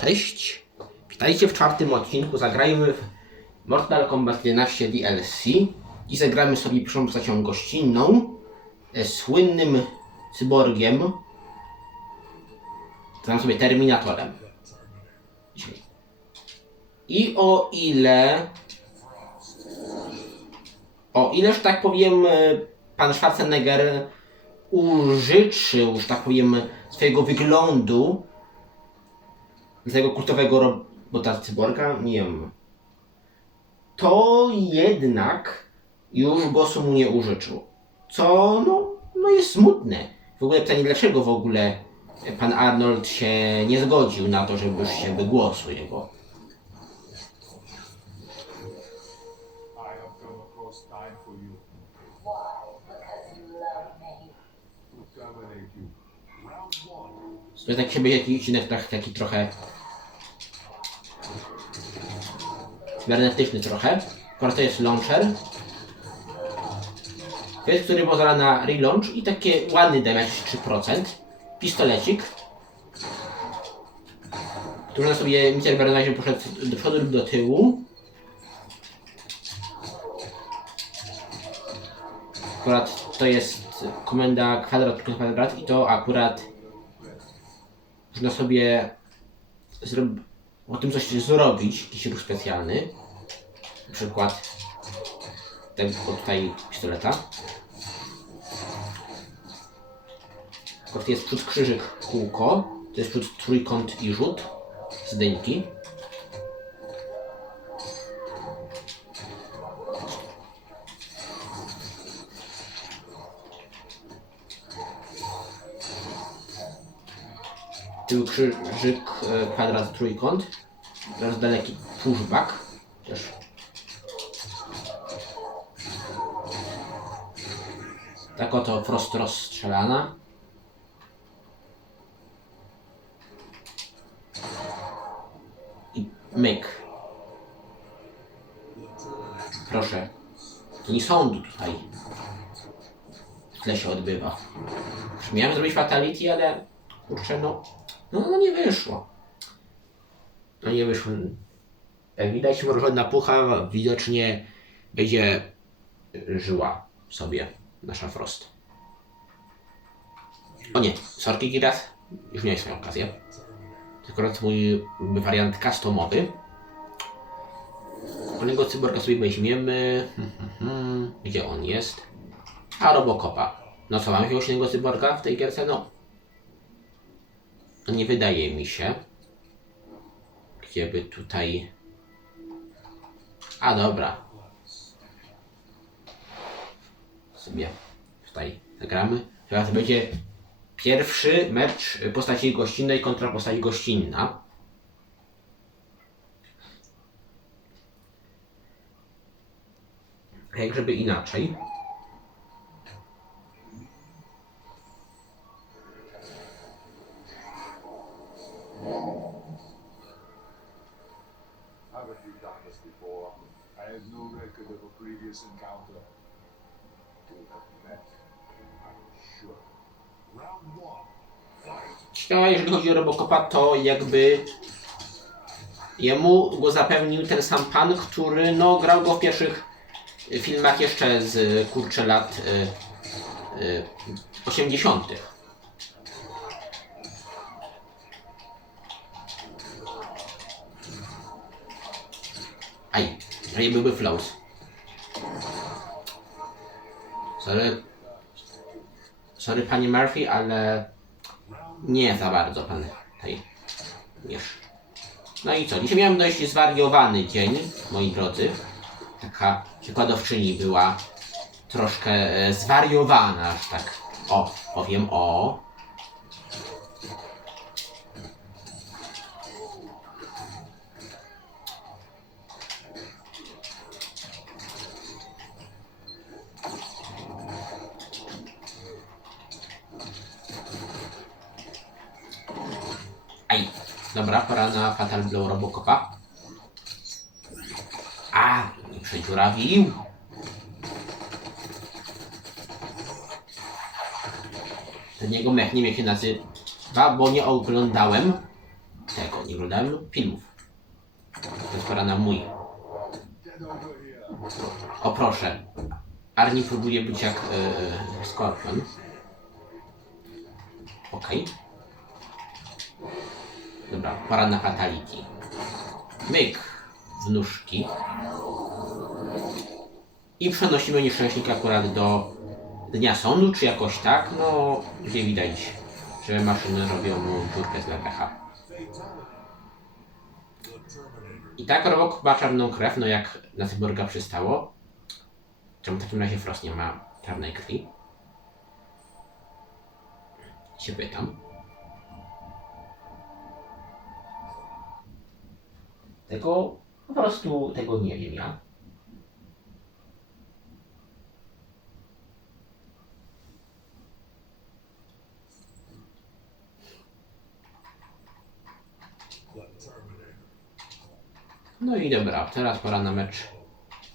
Cześć! Witajcie w czwartym odcinku. Zagrajmy w Mortal Kombat 11 DLC i zagramy sobie pierwszą postacią gościnną, e, słynnym cyborgiem, znam sobie Terminatorem. I o ile o ile, że tak powiem, e, pan Schwarzenegger użyczył, że tak powiem, swojego wyglądu tego kultowego robota cyborga, nie wiem, to jednak już głosu mu nie użyczył. Co, no, no jest smutne. W ogóle pytanie, dlaczego w ogóle pan Arnold się nie zgodził na to, żeby już się wygłosu jego. To tak siebie jakiś tak, taki trochę cybernetyczny trochę. Akurat to jest launcher. To jest, który pozwala na relaunch i takie ładny damage 3%. Pistolecik. Który można sobie Mr. Bernardzie poszedł do przodu lub do tyłu. Akurat to jest komenda kwadrat kwadrat i to akurat można sobie o tym coś zrobić, jakiś ruch specjalny. Na przykład tego tutaj pistoleta. Akurat jest przód krzyżyk kółko, to jest przód trójkąt i rzut z dyńki. Tył krzyżyk, e, kwadrat, trójkąt. Teraz daleki pushback. Też. Tak oto prosto rozstrzelana. I myk. Proszę. To nie sądu tutaj. Tle się odbywa. Miałem zrobić fatality, ale kurczę no. No, no nie wyszło. No nie wyszło. Jak widać, mrożona pucha widocznie będzie żyła sobie nasza Frost. O nie, sorki Giras, już miałeś swoją okazję. To akurat mój wariant customowy. Kolejnego cyborga sobie weźmiemy. Gdzie on jest? A Robocopa. No co, mam jakiegoś innego cyborga w tej gierce? No nie wydaje mi się. Gdzie by tutaj. A dobra. Sobie tutaj zagramy. Teraz będzie pierwszy mecz postaci gościnnej kontra postaci gościnna. Jak żeby inaczej? You done this before? I have no record of a previous encounter. Ciekawe, jeżeli chodzi o Robocopa, to jakby jemu go zapewnił ten sam pan, który no, grał go w pierwszych filmach jeszcze z kurczę lat y, y, 80. Aj, nie byłby flows. Sorry, sorry panie Murphy, ale nie za bardzo pan tej wiesz. No i co? Dzisiaj miałem dość zwariowany dzień, moi drodzy. Taka przykładowczyni była troszkę e, zwariowana, aż tak. O, powiem o. dobra, pora na Fatal Blow Robocopa. A, nie przedziurawił. Ten jego mech, nie wiem jak się nazywa, bo nie oglądałem. tego, nie oglądałem filmów. To jest pora na mój. O proszę. Arni próbuje być jak yy, Scorpion. Okej. Dobra, pora na Fatality. Myk w nóżki. I przenosimy nieszczęśnika akurat do Dnia Sądu, czy jakoś tak, no gdzie widać, że maszyny robią mu dziurkę z lepecha. I tak Robok ma czarną krew, no jak na cyborga przystało. Czemu w takim razie Frost nie ma czarnej krwi? Się pytam. Tego po prostu tego nie wiem ja. No i dobra, teraz pora na mecz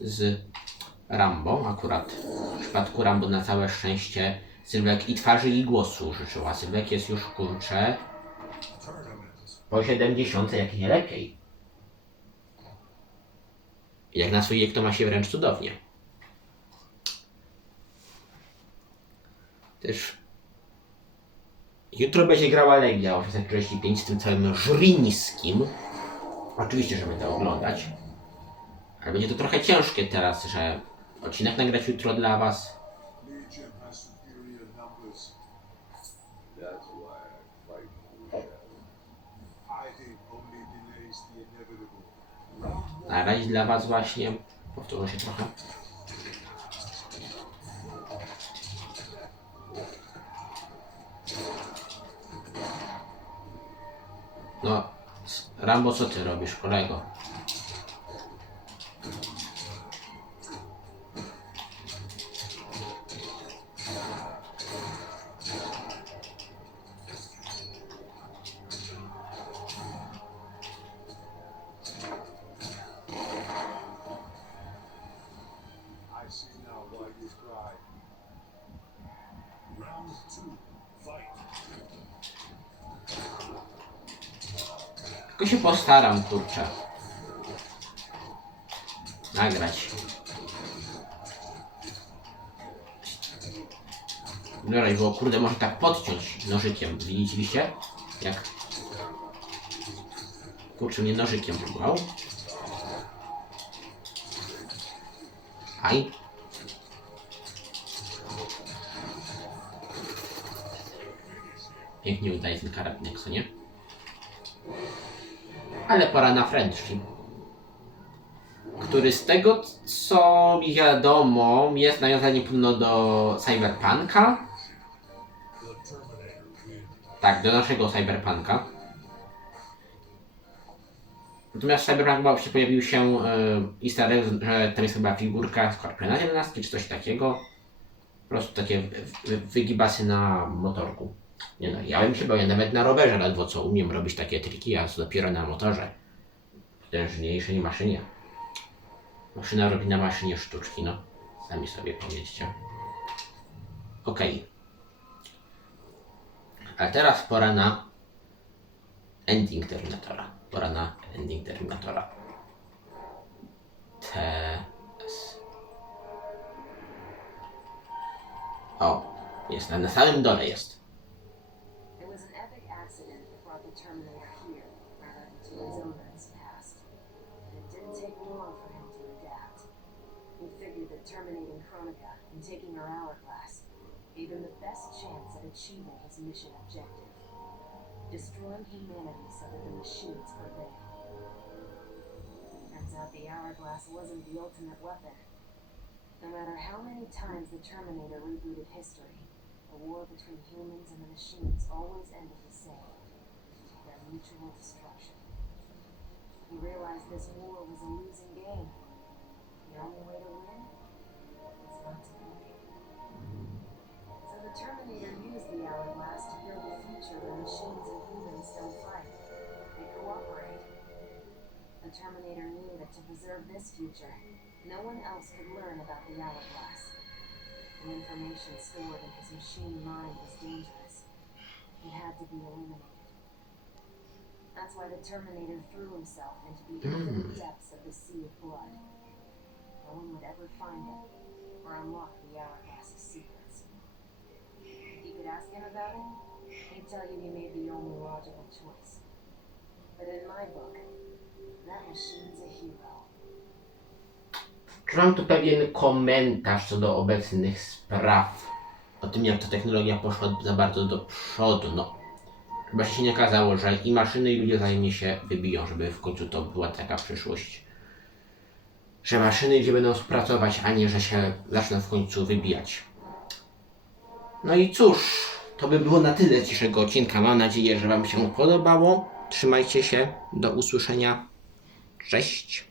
z Rambo. Akurat w przypadku Rambo na całe szczęście Sylwek i twarzy i głosu życzyła. Sylwek jest już kurczę po 70, jak nie lepiej. Jak na wiek to ma się wręcz cudownie. Też jutro będzie grała Legia o 6.45 z tym całym żrińskim. Oczywiście, że będę oglądać. Ale będzie to trochę ciężkie teraz, że odcinek nagrać jutro dla Was. Nagrać dla Was właśnie. Powtórzę się trochę. No, Rambo, co ty robisz, kolego? Tylko się postaram, kurczę. Nagrać. Dobra, bo kurde, może tak podciąć nożykiem. Widzieliście? Jak? Kurczę, mnie nożykiem próbował. Aj. Pięknie udaje ten karabinek, co nie? Ale pora na friendship. Który z tego co mi wiadomo jest nawiązanie podobno do Cyberpunka. Tak, do naszego Cyberpunka. Natomiast Cyberpunk chyba się pojawił się e, easter że tam jest chyba figurka Skorpiona 11 czy coś takiego. Po prostu takie wy- wy- wygibasy na motorku. Nie no, ja bym się bał, ja nawet na rowerze ledwo co umiem robić takie triki, a co dopiero na motorze. Potężniejszej maszynie. Maszyna robi na maszynie sztuczki, no. Sami sobie powiedzcie. Okej. A teraz pora na ending Terminatora. Pora na ending Terminatora. TS. O, jest na, na samym dole jest. Hourglass gave him the best chance at achieving his mission objective. Destroying humanity so that the machines prevail. Turns out the hourglass wasn't the ultimate weapon. No matter how many times the Terminator rebooted history, the war between humans and the machines always ended the same their mutual destruction. He realized this war was a losing game. The only way to win is not to play. The Terminator used the hourglass to build a future where machines and humans don't fight, they cooperate. The Terminator knew that to preserve this future, no one else could learn about the hourglass. The information stored in his machine mind was dangerous. It had to be eliminated. That's why the Terminator threw himself into the hmm. infinite depths of the Sea of Blood. No one would ever find him or unlock the Hourglass's secrets. It, he'd tell you he made the only logical choice. But in my book, that machine's a hero. Czy mam tu pewien komentarz co do obecnych spraw? O tym, jak ta technologia poszła za bardzo do przodu. No, chyba się nie okazało, że i maszyny, i ludzie wzajemnie się wybiją, żeby w końcu to była taka przyszłość. Że maszyny ludzie będą współpracować, a nie, że się zaczną w końcu wybijać. No i cóż, to by było na tyle dzisiejszego odcinka. Mam nadzieję, że Wam się podobało. Trzymajcie się. Do usłyszenia. Cześć.